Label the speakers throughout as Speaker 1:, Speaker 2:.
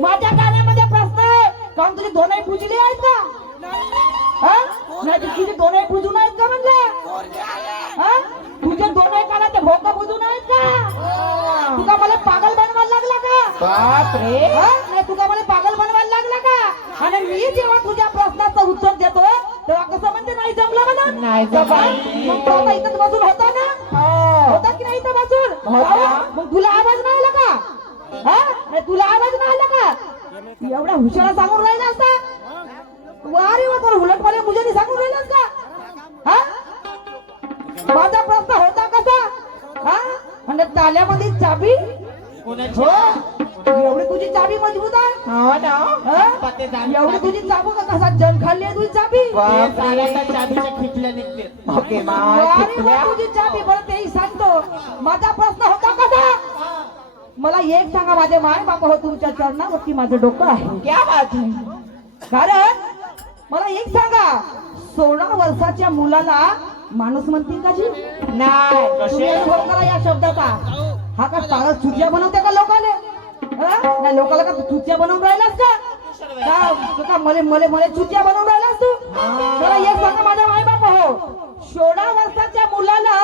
Speaker 1: माझ्या गाण्यामध्ये प्रश्न आहे काऊन तुझी दोनही पुजली आहेत का हा? नाही तर तुझी दोनही पुजून आहेत का म्हणलं हा? तुझे दोनही कानाचे भोक बुजून आहेत का तुका मला पागल बनवायला लागला का
Speaker 2: बाप रे
Speaker 1: हा? नाही तुका मला पागल बनवायला लागला का आणि मी जेव्हा तुझ्या प्रश्नाचं उत्तर देतो तेव्हा कसं म्हणते नाही जमलं म्हणून
Speaker 2: नाही जमलं.
Speaker 1: मग तो बसून होता ना
Speaker 2: हो.
Speaker 1: होता की नाही इथं बसून? मग तुला हा? तुला आवाज नाही आला का? एवढ्या हुशारा सांगून राहिला असता? वारे वा तर उलट मला मुजाने सांगून राहिलास का हा? माझा प्रश्न होता कसा? हा? आणि ताल्यामध्ये चाबी? हो. एवढी तुझी चाबी मजबूत आहे?
Speaker 2: हो ना.
Speaker 1: हा?
Speaker 2: पते जाणे
Speaker 1: एवढी तुझी चाबू का कसा? जण खाल्ली आहे तुझी चाबी.
Speaker 3: चाबीच्या खिटल्या निघते?
Speaker 1: तुझी चाबी बरं तेही सांगतो. माझा प्रश्न होता मला एक सांगा माझे माय बापा हो तुमच्या चरणावरती माझं डोकं आहे.
Speaker 2: क्या बात है
Speaker 1: कारण मला एक सांगा सोळा वर्षाच्या मुलाला माणूस म्हणतील का जी?
Speaker 2: नाही.
Speaker 1: तुम्ही अनुभव करा या शब्दाचा. हा का तारा चुत्या बनवते का लोकाले हा? नाही लोकाला का चुत्या बनवून राहिलास का? का तू का मले मले मले चुत्या बनवून राहिलास तू? मला एक सांगा माझ्या माय बाप हो सोळा वर्षाच्या मुलाला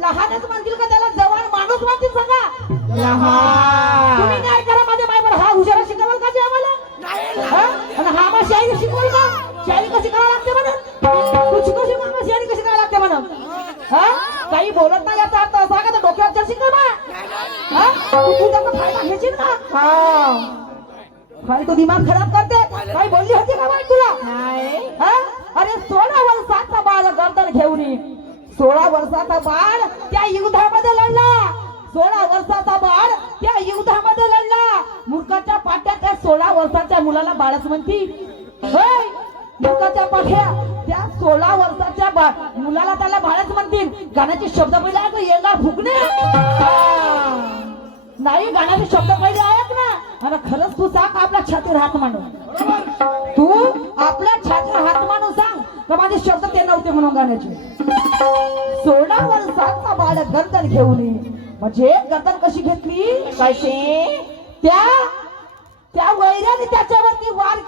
Speaker 1: लहानच म्हणतील का त्याला? जवळ माणूस म्हणतील सांगा. तुम्ही
Speaker 2: लहान
Speaker 1: काय करा माझ्या माय बाप हा हुशारा शिकवल का आम्हाला? हा? हा मग शायरी शिकवल का? शायरी कशी करावं लागते म्हणून? तू शिकव शिकव शायरी कशी करावं लागते म्हणून? हा? काही बोलत नाही याचा अर्थ असा का तर डोक्यावर चर्चिल का मग हा? तू तू त्याचा फायदा घेशील का?
Speaker 2: हा.
Speaker 1: काय तो दिमाग खराब करते? काही बोलली होती का बाई तुला?
Speaker 2: नाही.
Speaker 1: हा? अरे सोळा वर्षाचा बाळ गर्दन घेऊन ये. सोळा वर्षाचा बाळ त्या युद्धामध्ये लढला. सोळा वर्षाचा बाळ त्या युद्धामध्ये लढला. मूर्खाच्या पाट्या त्या सोळा वर्षाच्या मुलाला बाळच म्हणती. होय? मूर्खाच्या पाठ्या त्या सोळा वर्षाच्या बा मुलाला त्याला बाळच म्हणतील. गाण्याचे शब्द पहिले येणार फुकणे नाही गाण्याचे शब्द पहिले आहेत ना. आणि खरंच तू सांग आपल्या छातीवर हात मांडून. तू आपल्या छातीवर हात मांडून सांग. का माझे शब्द ते नव्हते म्हणून गाण्याचे? सोळा वर्षाचा बाळ गर्दन घेऊन ये. म्हणजे गर्दन कशी घेतली?
Speaker 2: कशी?
Speaker 1: त्या त्या वैर्याने त्याच्यावरती वार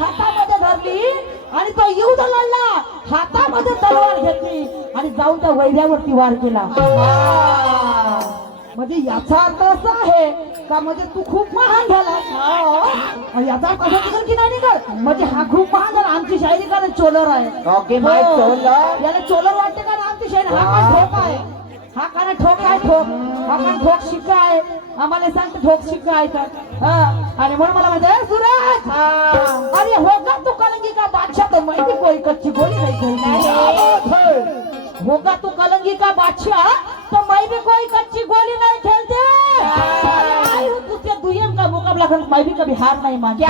Speaker 1: हातामध्ये धरली आणि तो युद्ध लढला हातामध्ये तलवार घेतली आणि जाऊन त्या वैर्यावरती वार केला. म्हणजे याचा अर्थ असा आहे का म्हणजे तू खूप महान झाला. याचा अर्थ असा निघाल की नाही निघाल? म्हणजे हा खूप महान झाला. आमची शायरी का नाही? चोलर आहे.
Speaker 2: ओके माय
Speaker 1: हो.
Speaker 2: चोलर
Speaker 1: याला चोलर वाटते का ना आमची शायरी? हा काय ठोक आहे? हा का नाही ठोक आहे? ठोक. हा काय ठोक शिका आहे? आम्हाला सांगते ठोक शिका आहे तर. हा. आणि म्हणून मला म्हणते "ए, सूरज अरे हो का तू कलंगी का बादशाह? तो मैं भी कोई कच्ची गोली नहीं हो का तू कलंगी का बादशाह? तो मैं भी कोई कच्ची गोली नहीं खेलते आई हूँ तुझे दुय्यम का मुकाबला कर मैं भी कभी हार नहीं मानती.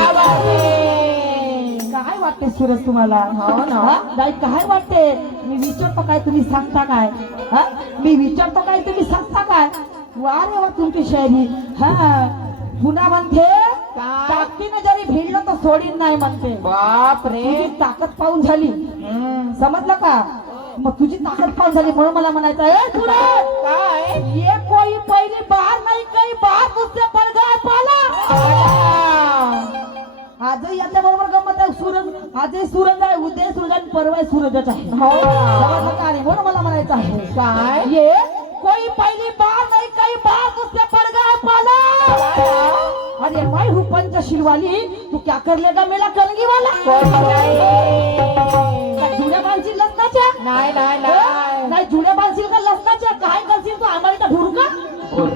Speaker 2: क्या है
Speaker 1: वाटते सूरज तुम्हाला?
Speaker 2: हो ना.
Speaker 1: हा? नाही काय वाटते? मी विचारतो काय तुम्ही सांगता काय? हा? मी विचारतो काय तुम्ही सांगता काय? वा रे वा तुमची शायरी. हा. पुन्हा म्हणते ताकदीनं जरी भिडलं तर सोडीन नाही म्हणते.
Speaker 2: बाप रे.
Speaker 1: तुझी ताकद पाहून झाली. समजलं का? मग तुझी ताकद पाहून झाली म्हणून मला म्हणायचं ए सूरज
Speaker 2: काय?
Speaker 1: ये कोई पहिली बार नाही काही बार दुसरे पड गए पाला आजही याच्या बरोबर गमत आहे सूरज. आजही सूरज आहे उद्या सूरज आणि परवा सूरजच आहे.
Speaker 2: हो.
Speaker 1: समजलं का नाही? म्हणून मला म्हणायचं आहे.
Speaker 2: काय?
Speaker 1: ये कोई पहिली बार नहीं कई बार तुझसे पड़ गया पाला अरे मैं हूँ पंचशील वाली तू क्या कर लेगा मेरा कलंगी वाला काय जुड्या बांधशील लसणाच्या
Speaker 2: नाही नाही
Speaker 1: हो?
Speaker 2: नाही.
Speaker 1: नाही जुड्या बांधशील का लसणाच्या काय करशील तू? आम्हाला का? हो?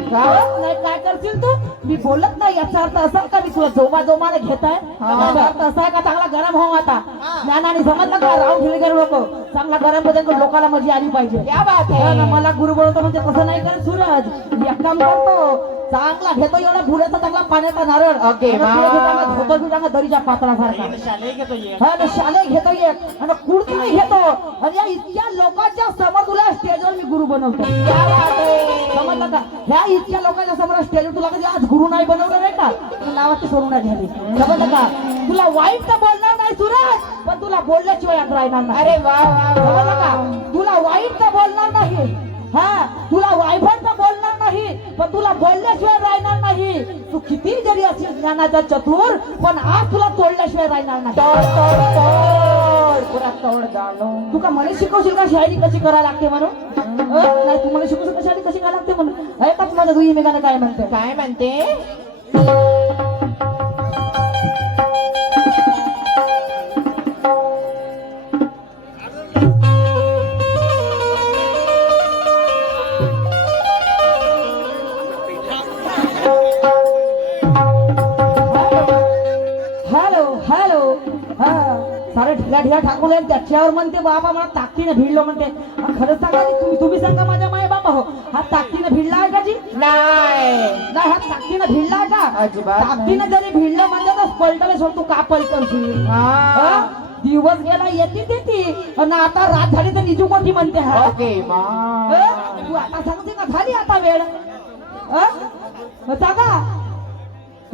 Speaker 1: नाही काय करशील तू? मी बोलत नाही याचा अर्थ असा का मी तुला जोमा जोमाने घेत आहे
Speaker 2: हा.
Speaker 1: अर्थ असा आहे का चांगला गरम हो आता? ज्ञानाने समजलं का? राहून नको चांगला गरम बदल लोकांना मजी आली पाहिजे.
Speaker 2: क्या बात
Speaker 1: ना, मला गुरु बोलतो म्हणजे तसं नाही कर सूरज. एक काम करतो चांगला घेतो एवढा बुड्याचा चांगला पाण्याचा नारळ. आणि धोतर बिटांना दरीच्या पात्रासारखा
Speaker 3: शालेय घेतो ये
Speaker 1: हा ना शाले घेतो एक. आणि कुर्ती घेतो. आणि या इतक्या लोकांच्या समोर तुला स्टेजवर मी गुरु बनवतो.
Speaker 2: है
Speaker 1: समजलं का? ह्या इतक्या लोकांच्या समोर स्टेजवर तुला कधी आज गुरु नाही बनवलं नाही का? तुला नावाची सोडून नाही घ्यावी समजलं का? तुला वाईट तर बोलणार नाही नाही सुरज पण तुला बोलल्याशिवाय राहणार नाही.
Speaker 2: अरे वा
Speaker 1: तुला वाईट तर बोलणार ज्ञानाचा चतुर पण आज तुला तोडल्याशिवाय राहणार नाही.
Speaker 2: तोड तोड तोड. पुरा तोड झालो
Speaker 1: तू का मला शिकवशील का शायरी कशी करायला लागते म्हणून? नाही तू मला शिकवशील का शायरी कशी करायला लागते म्हणून? ऐका माझ्या दुई मेघाने काय म्हणते?
Speaker 2: काय म्हणते?
Speaker 1: ढिला ढिला ठाकून. त्याच्यावर म्हणते बाबा मला ताकदीने भिडलो म्हणते. खरंच सांगा तुम्ही तुम्ही सांगा माझ्या माय बाबा हो हा ताकदीने भिडला आहे का जी?
Speaker 2: नाही.
Speaker 1: नाही हा ताकदीने भिडला आहे का?
Speaker 2: अजिबात.
Speaker 1: ताकदीने जरी भिडलं म्हणजे तर पलटले सोड तू का पलटवशील? दिवस गेला येते देती आणि आता रात झाली तर निजू कोठी म्हणते हा? तू आता सांगते का? झाली आता वेळ? सांगा.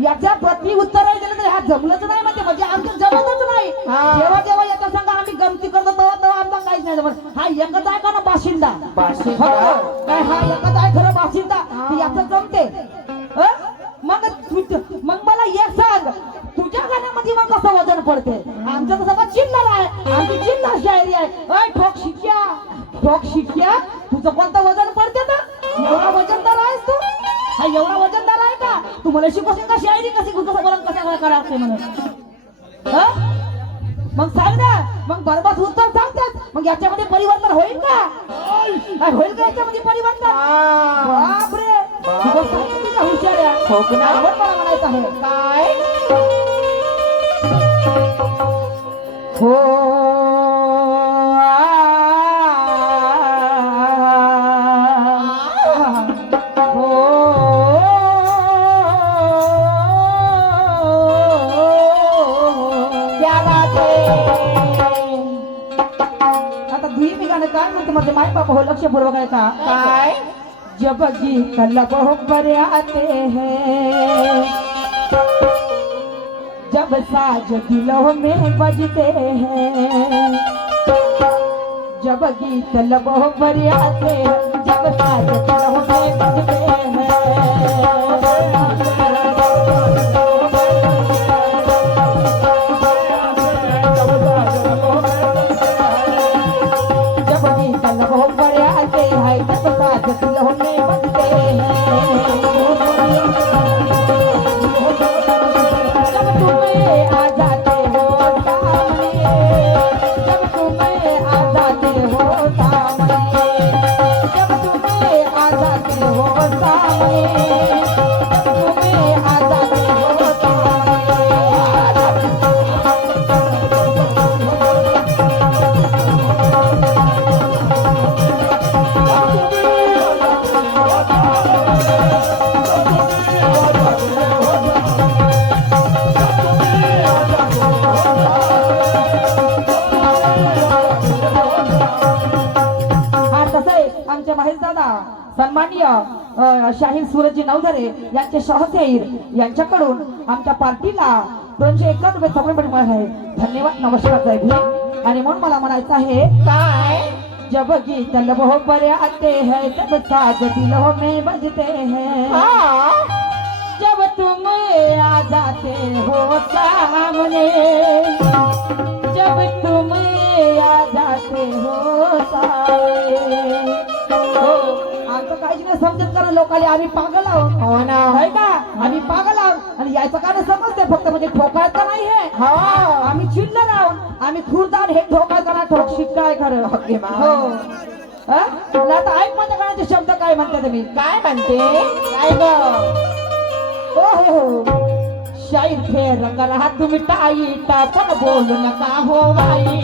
Speaker 1: याच्या प्रति उत्तर दिलं तर हा जमलंच नाही म्हणजे म्हणजे आमचं जमतच नाही.
Speaker 2: हा.
Speaker 1: जेव्हा जेव्हा येता सांगा आम्ही गमती करतो तेव्हा तेव्हा आमचा काहीच नाही जमत. हा एकच आहे का ना बाशिंदा?
Speaker 2: बाशिंदा.
Speaker 1: हो. काय हा एकच आहे खरं बाशिंदा.
Speaker 2: हा.
Speaker 1: तर याचं जमते? मग मग मला एक सांग. तुझ्या गाण्यामध्ये मग कसं वजन पडते आमचं तर सगळं चिल्लर आहे. आमची चिल्लर शायरी आहे. अय ठोक शिक्या. ठोक शिक्या. तुझं कोणतं वजन पडते ना एवढा वजनदार आहेस तू. हा एवढा वजनदार आहे का? तू मला शिकवशील का शायरी कशी कसं बोला कशा करा लागते म्हणून? मग सांग ना. मग बरबाद उत्तर सांगतात. मग याच्यामध्ये परिवर्तन होईल का? काय होईल का याच्यामध्ये परिवर्तन. बापरे.
Speaker 2: हो?
Speaker 1: आवड मला म्हणायचं आहे.
Speaker 2: काय?
Speaker 1: हो. म्हणते माझे माय बाप हो लक्षपूर्वक आहे का
Speaker 2: काय?
Speaker 1: जब गीत लब पर आते हैं जब साज दिलों में बजते हैं जब गीत लबों पर आते हैं जब साज दिलों में शाहीर सूरजी नवधरे यांचे सहसैर यांच्याकडून आमच्या पार्टीला दोनशे एकावन्न रुपये सगळे मिळणार आहे धन्यवाद नमस्कार जय भीम. आणि म्हणून मला म्हणायचं आहे
Speaker 2: काय?
Speaker 1: जब गीत लबो पर आते है तब साज दिलों में बजते हैं। जब तुम आ जाते हो सामने जब तुम आ जाते हो सामने। काहीच नाही समजत करा लोकांनी आम्ही पागल आहोत.
Speaker 2: हो ना.
Speaker 1: नाही का? आम्ही पागल आहोत. आणि याचं कारण समजते फक्त म्हणजे ठोकायचं नाही हे.
Speaker 2: हो.
Speaker 1: आम्ही चिल्लर आहोत. आम्ही खुरदार हे ठोकायचं ना ठोक शिक्का आहे खरं. हो. हा? आता ऐक माझ्या कानाचे शब्द काय म्हणते तुम्ही?
Speaker 2: काय म्हणते?
Speaker 1: काय ग? हो हो. हो शाहीर फेर करा तुम्ही टाईटा पण बोलू नका हो शाहीर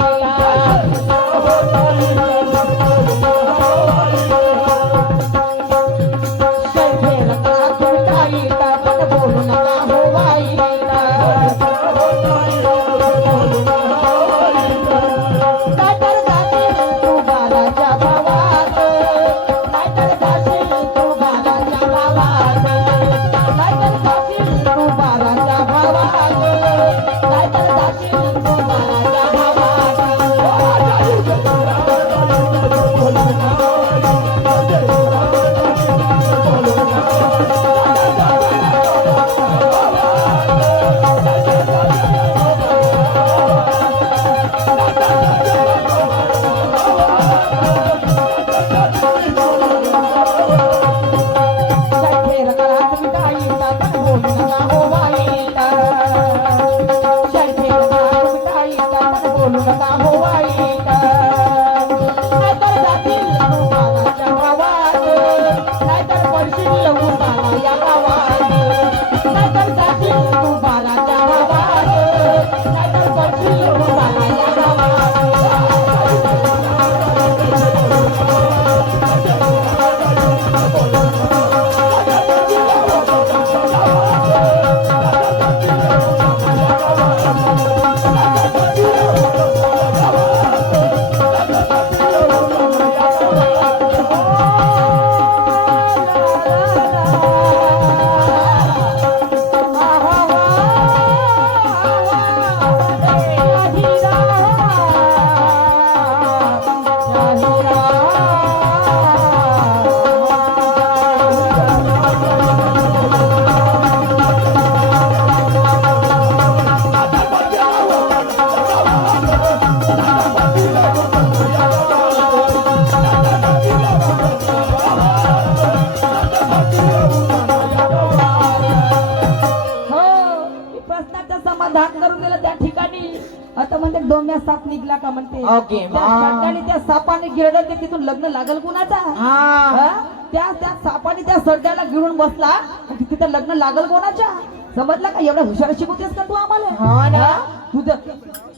Speaker 1: त्या त्या सापाने त्या सरड्याला गिळून बसला तिथं लग्न लागल कोणाच्या समजलं का एवढं हुशार शिकवतेस का तू आम्हाला
Speaker 2: हो ना.
Speaker 1: हा? तुझं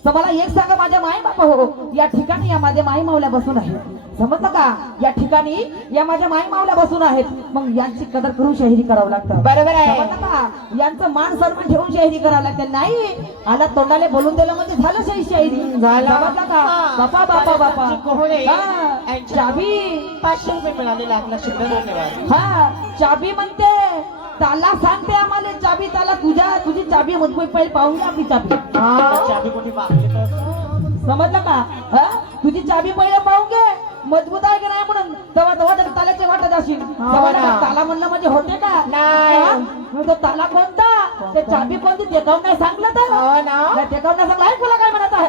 Speaker 1: तर मला एक सांगा माझ्या माई बापा हो. या ठिकाणी या माझ्या माई मावल्या बसून आहेत. समजलं का? या ठिकाणी या माझ्या माई मावल्या बसून आहेत. मग यांची कदर करून शहिरी करावं लागतं.
Speaker 2: बरोबर आहे.
Speaker 1: का? यांचं मान सन्मान ठेवून शाहिरी करावं लागते. नाही आला तोंडाले बोलून दिलं म्हणजे झालं शाही शाहिरी
Speaker 2: झालं.
Speaker 1: का? बापा बापा बापा. चाबी.
Speaker 3: पाचशे रुपये मिळाले आपला शुद्ध धन्यवाद
Speaker 1: हा चाबी म्हणते. त्याला सांगते आम्हाला चाबी त्याला तुझ्या तुझी चाबी मजबूत पहिले पाहून घ्या आपली चाबी.
Speaker 2: हा.
Speaker 3: चाबी कोणी मागली तर?
Speaker 1: समजलं का? हा? तुझी चाबी पहिले पाहून घे. मजबूत आहे की नाही म्हणून? तेव्हा तेव्हा त्या ताल्याचे वाटत असेल. का?
Speaker 2: ना.
Speaker 1: ताला म्हणलं म्हणजे होते का?
Speaker 2: नाही.
Speaker 1: हा? मग तो ताला कोणता? ते चाबी कोणती? ते काऊन नाही सांगलं तर?
Speaker 2: हो ना.
Speaker 1: ते नाही सांगलं? ऐकूला काय म्हणत आहे.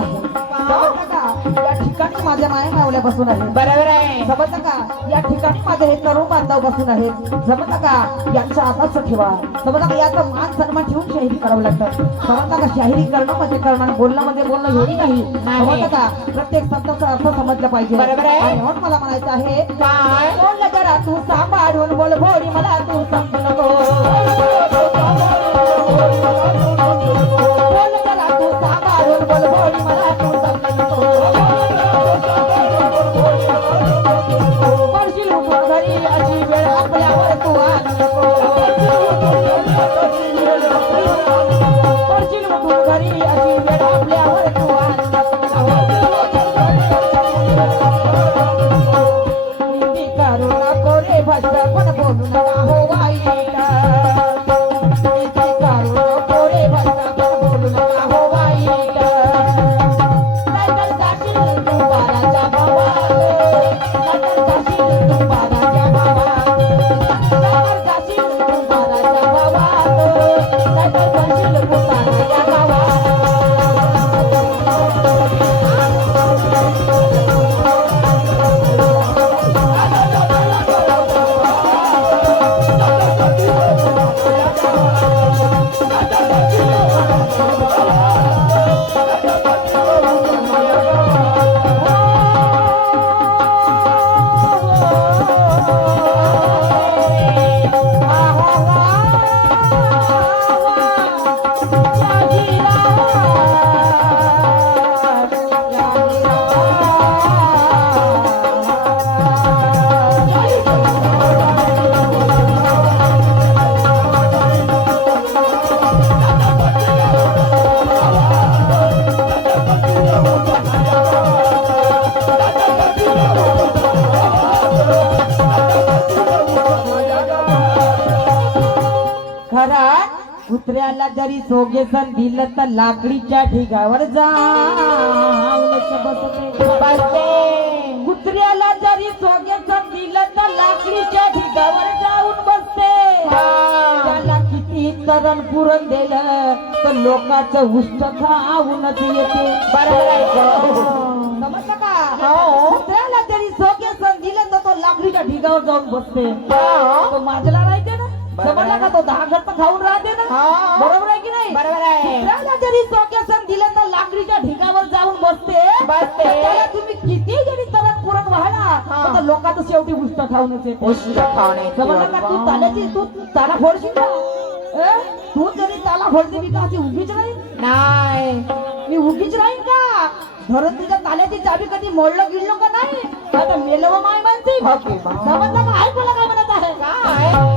Speaker 1: का? या ठिकाणी माझ्या माया मावल्या बसून आहे
Speaker 2: बरोबर आहे.
Speaker 1: समजलं का? या ठिकाणी माझे हे तरुण बांधव बसून आहेत. समजलं का? यांचा आदर्श ठेवा. समजलं का? याचा मान सन्मान ठेवून शाहिरी करावं लागतं. का? शाहिरी करणं म्हणजे करणं बोलणं म्हणजे बोलणं हेही नाही. समजलं का? प्रत्येक शब्दाचा अर्थ समजला पाहिजे.
Speaker 2: बरोबर आहे.
Speaker 1: म्हणून मला म्हणायचं आहे
Speaker 2: काय?
Speaker 1: बोल जरा तू सांभाळून बोल भोडी मला तू समजू नको बोल जरा तू सांभाळून बोल जरी सोगेसन दिलं तर लाकडीच्या ढिगावर जाऊन कुत्र्याला जरी सोगेसन दिलं तर लाकडीच्या ढिगावर जाऊन बसते. त्याला किती तरण पुरण दिलं तर लोकांचं उष्ट खाऊनच येते
Speaker 2: बरोबर आहे गं.
Speaker 1: समजलं का
Speaker 2: हो.
Speaker 1: कुत्र्याला जरी सोगेसन दिलं तर तो लाकडीच्या ढिगावर जाऊन बसते. तो माझला राहते समजला का तो दहा घरचं खाऊन राहते ना?
Speaker 2: हो.
Speaker 1: बरोबर आहे की नाही?
Speaker 2: बरोबर आहे.
Speaker 1: जरी सोगेसन दिलं तर लाकडीच्या ढिगावर जाऊन बसते.
Speaker 2: बसते.
Speaker 1: त्याला तुम्ही किती जरी तरण पुरण व्हायला. तर लोकांचं शेवटी उष्ट खाऊनच येते.
Speaker 2: उष्ट खाण्याची
Speaker 1: समजलं का? तू ताल्याची तू ताला फोडशील का? तू जरी ताला फोडते मी का अशी उभीच राहील
Speaker 2: नाही.
Speaker 1: मी उभीच राहील का? धरून तुझ्या ताल्याची चाबी कधी मोडलं गिळलो का नाही? आता मेलव माय म्हणते
Speaker 2: हो.
Speaker 1: समजलं का? ऐक मला काय म्हणत आहे.
Speaker 2: काय?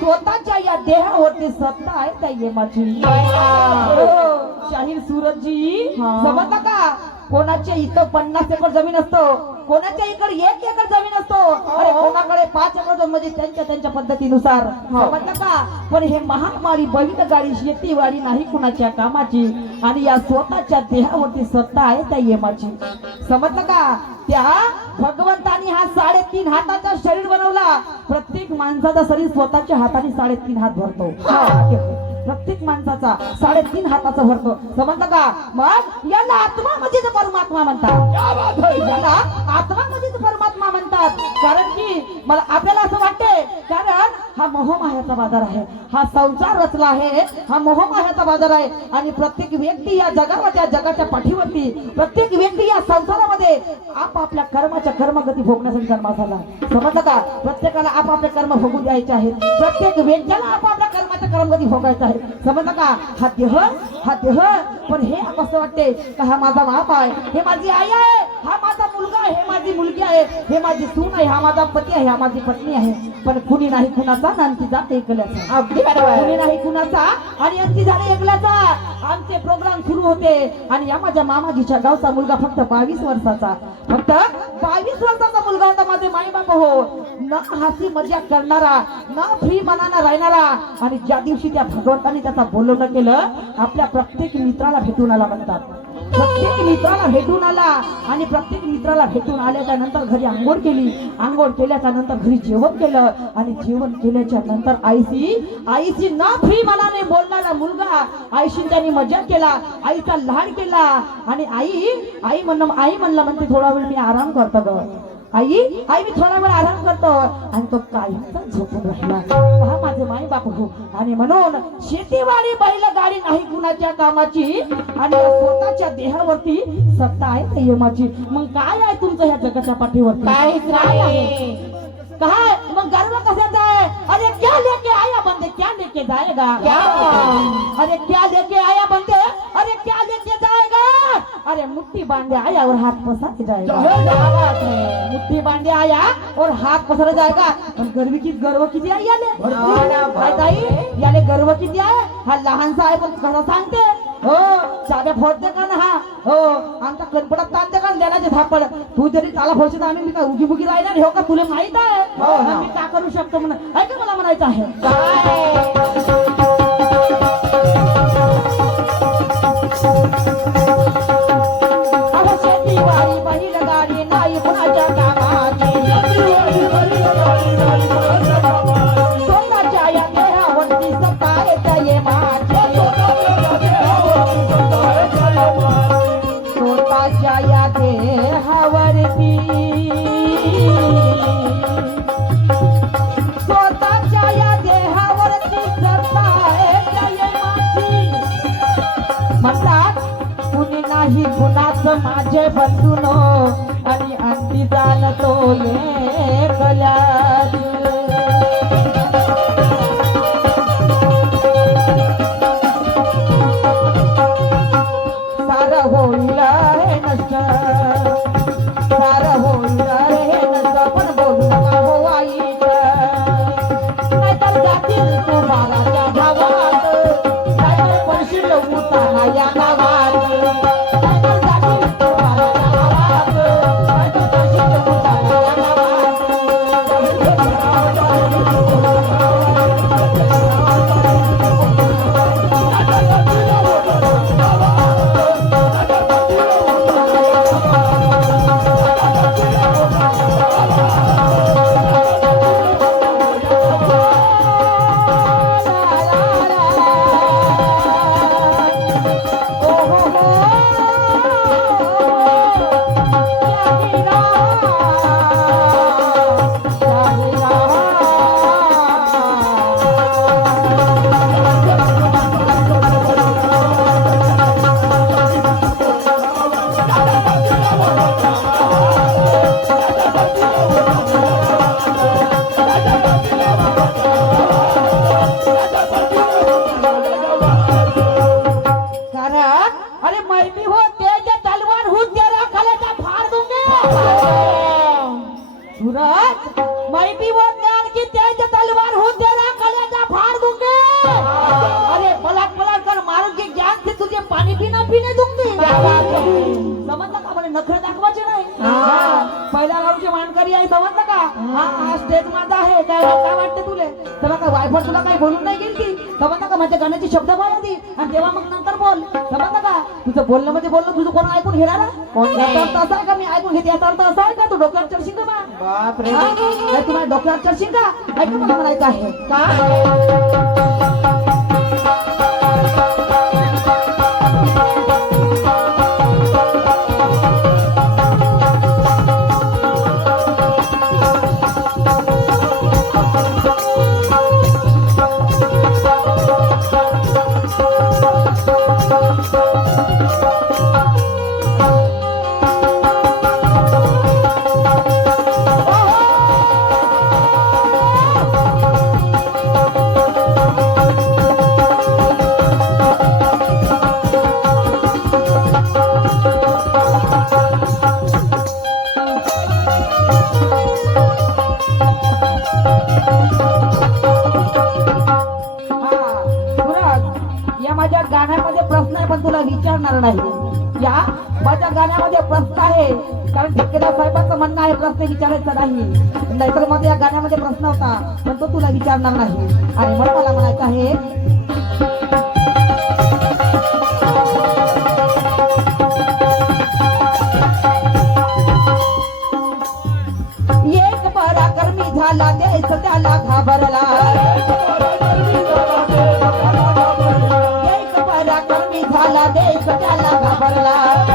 Speaker 1: स्वतःच्या या देहावरती सत्ता आहे
Speaker 2: हा.
Speaker 1: त्या येमाची.
Speaker 2: हा.
Speaker 1: हो, शाहीर सूरजजी
Speaker 2: हा.
Speaker 1: समजलं का? कोणाच्या इथं पन्नास एकर जमीन असतो. कोणाच्या इकडे एक एकर जमीन असतो. अरे कोणाकडे म्हणजे त्यांच्या त्यांच्या पद्धतीनुसार
Speaker 2: हो.
Speaker 1: समजलं का? पण हे महामारी बैलगाडी शेतीवाडी नाही कुणाच्या कामाची. आणि या स्वतःच्या देहावरती सत्ता आहे त्या येमाची. समजलं का? त्या भगवंतानी हा साडेतीन हाताचा शरीर बनवला. प्रत्येक माणसाचा शरीर स्वतःच्या हाताने साडेतीन हात भरतो. प्रत्येक माणसाचा साडेतीन हाताचा भरतो. समजलं का? मग याला आत्मा म्हणजेच परमात्मा म्हणतात. याला आत्मा म्हणजेच परमात्मा म्हणतात. कारण की मला आपल्याला असं वाटते कारण हा मोहमायाचा बाजार आहे. हा संसार रचला आहे. हा मोहमायाचा बाजार आहे. आणि प्रत्येक व्यक्ती या जगावर त्या जगाच्या पाठीवरती प्रत्येक व्यक्ती या संसारामध्ये आपापल्या कर्माच्या कर्मगती भोगण्यासाठी जन्मा झाला समजलं का? प्रत्येकाला आपापले कर्म भोगून द्यायचे आहेत. प्रत्येक व्यक्तीला आपापल्या कर्माच्या कर्मगती भोगायचं आहे समजलं का? हा देह हा देह. पण हे कसं वाटते का हा माझा बाप आहे? हे माझी आई आहे. हा माझा मुलगा आहे. हे माझी मुलगी आहे. हे माझी सून आहे. हा माझा पती आहे. हा माझी पत्नी आहे. पण कुणी नाही कुणाचा नांती जात ऐकल्याचा
Speaker 2: अगदी बरोबर.
Speaker 1: कोणी नाही कुणाचा आणि यांची झाले एकल्याचा. आमचे प्रोग्राम सुरू होते. आणि या माझ्या मामाजीच्या गावचा मुलगा फक्त बावीस वर्षाचा. फक्त बावीस वर्षाचा मुलगा होता माझे माई बाप हो. न हासी मजाक करणारा न फ्री मनानं राहणारा. आणि ज्या दिवशी त्या भगवंताने त्याचा बोलवणं केलं आपल्या प्रत्येक मित्राला भेटून आला म्हणतात. प्रत्येक मित्राला भेटून आला आणि प्रत्येक मित्राला भेटून आल्याच्यानंतर घरी आंघोळ केली. आंघोळ केल्याच्यानंतर घरी जेवण केलं आणि जेवण केल्याच्यानंतर आईशी आईशी न फ्री मनाने बोलणारा मुलगा आईशी त्यांनी मजा केला आईचा लाड केला आणि आई आई म्हणलं आई म्हणलं म्हणते थोडा वेळ मी आराम करतो ग. आई आई मी थोडा वेळ आराम करतो. आणि तो कायमचा झोपून राहिला. पहा माझे माय बाप हो आणि म्हणून शेतीवाडी बैल गाडी नाही कुणाच्या कामाची आणि स्वतःच्या देहावरती सत्ता आहे त्या यमाची? मग काय आहे तुमचं ह्या जगाच्या पाठीवरती?
Speaker 2: काहीच नाही.
Speaker 1: काय? मग गर्व कशाचा आहे? अरे क्या लेके आया बंदे? क्या लेके जाएगा?
Speaker 2: क्या?
Speaker 1: अरे क्या लेके आया बंदे? अरे मुट्ठी बांधे आया और हाथ पसारे जाएगा। मुट्ठी बांधे आया और हाथ पसारा जाएगा। और गर्व की गर्व की
Speaker 2: दिया याने
Speaker 1: भाई ताई याने गर्व की किती आहे हा लहानसा आहे पण खरं सांगते? हो चाब्या फोड़ देगा ना हाँ। हो आमचा कणपडात ताणते का लेण्याचे थापड। तू जरी त्याला फोडशील आम्ही मैं काय उगी बुगी लाई राहिणार हो का? तुला माहीत आहे मी का करू शकतो म्हणून ऐका मला म्हणायचं आहे नाही कुणाच माझे बंधून आणि अंती जाणतो ले कल्याण बोललो तुझं कोण ऐकून घेणार याचा का मी ऐकून घेते याचा अर्थ असा आहे का तू डोक्यावर चढशील का बा? तुम्हाला डोक्यावर चढशील का ऐकून मला म्हणायचं आहे. का? तुला विचारणार नाही. आणि मला मला म्हणायचं आहे झाला देश त्याला घाबरला. एक पराक्रमी झाला देश त्याला घाबरला.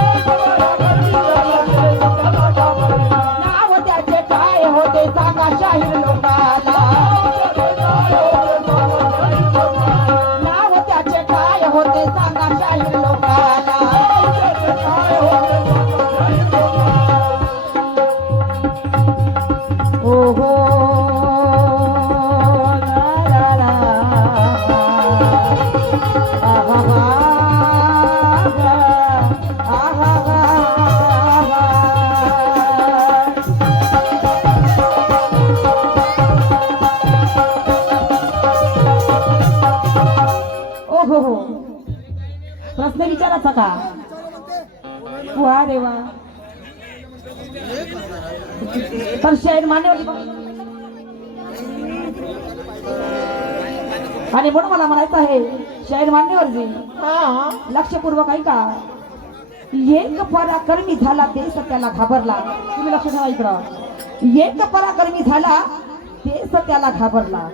Speaker 1: आणि म्हणून मला म्हणायचं आहे शाहीर मान्यवरजी
Speaker 2: हा.
Speaker 1: लक्षपूर्वक ऐका. एक पराक्रमी झाला देश त्याला घाबरला. तुम्ही लक्ष ठेवा इकडं. एक पराक्रमी झाला देश त्याला घाबरला.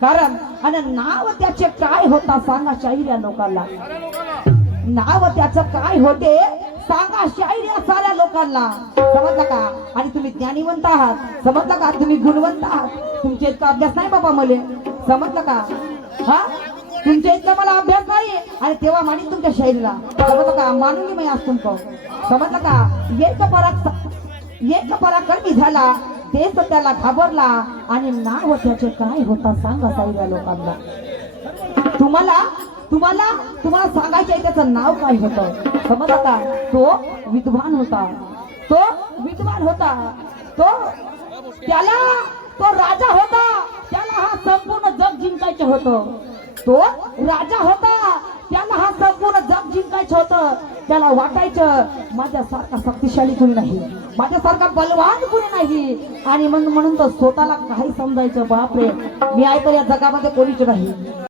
Speaker 1: कारण आणि नाव त्याचे काय होता सांगा शाहीर या लोकांना. नाव त्याचं काय होते सांगा शाहीर या साऱ्या लोकांना. समजलं का? आणि तुम्ही ज्ञानीवंत आहात. समजलं का? तुम्ही गुणवंत आहात. इतका अभ्यास नाही बाबा मले. समजलं का? हा? तुमच्या इथला मला अभ्यास नाही? आणि तेव्हा मानी तुमच्या शैलीला. समजलं का? मानून मी आज तुमचं समजलं का? एक पराक एक पराक्रमी झाला देश त्याला घाबरला आणि नाव त्याचे काय होता सांगा शाहीर या लोकांना. तुम्हाला तुम्हाला तुम्हाला सांगायचं त्याचं नाव काय होतं? समजलं का? तो विद्वान होता. तो विद्वान होता. तो त्याला तो राजा होता. त्याला हा संपूर्ण जग जिंकायचं होतं. तो राजा होता. त्याला हा संपूर्ण जग जिंकायचं होतं. त्याला वाटायचं माझ्यासारखा शक्तिशाली कुणी नाही. माझ्यासारखा बलवान कुणी नाही. आणि म्हणून म्हणून तो स्वतःला काही समजायचं. बापरे मी आहे या जगामध्ये कोणीच नाही.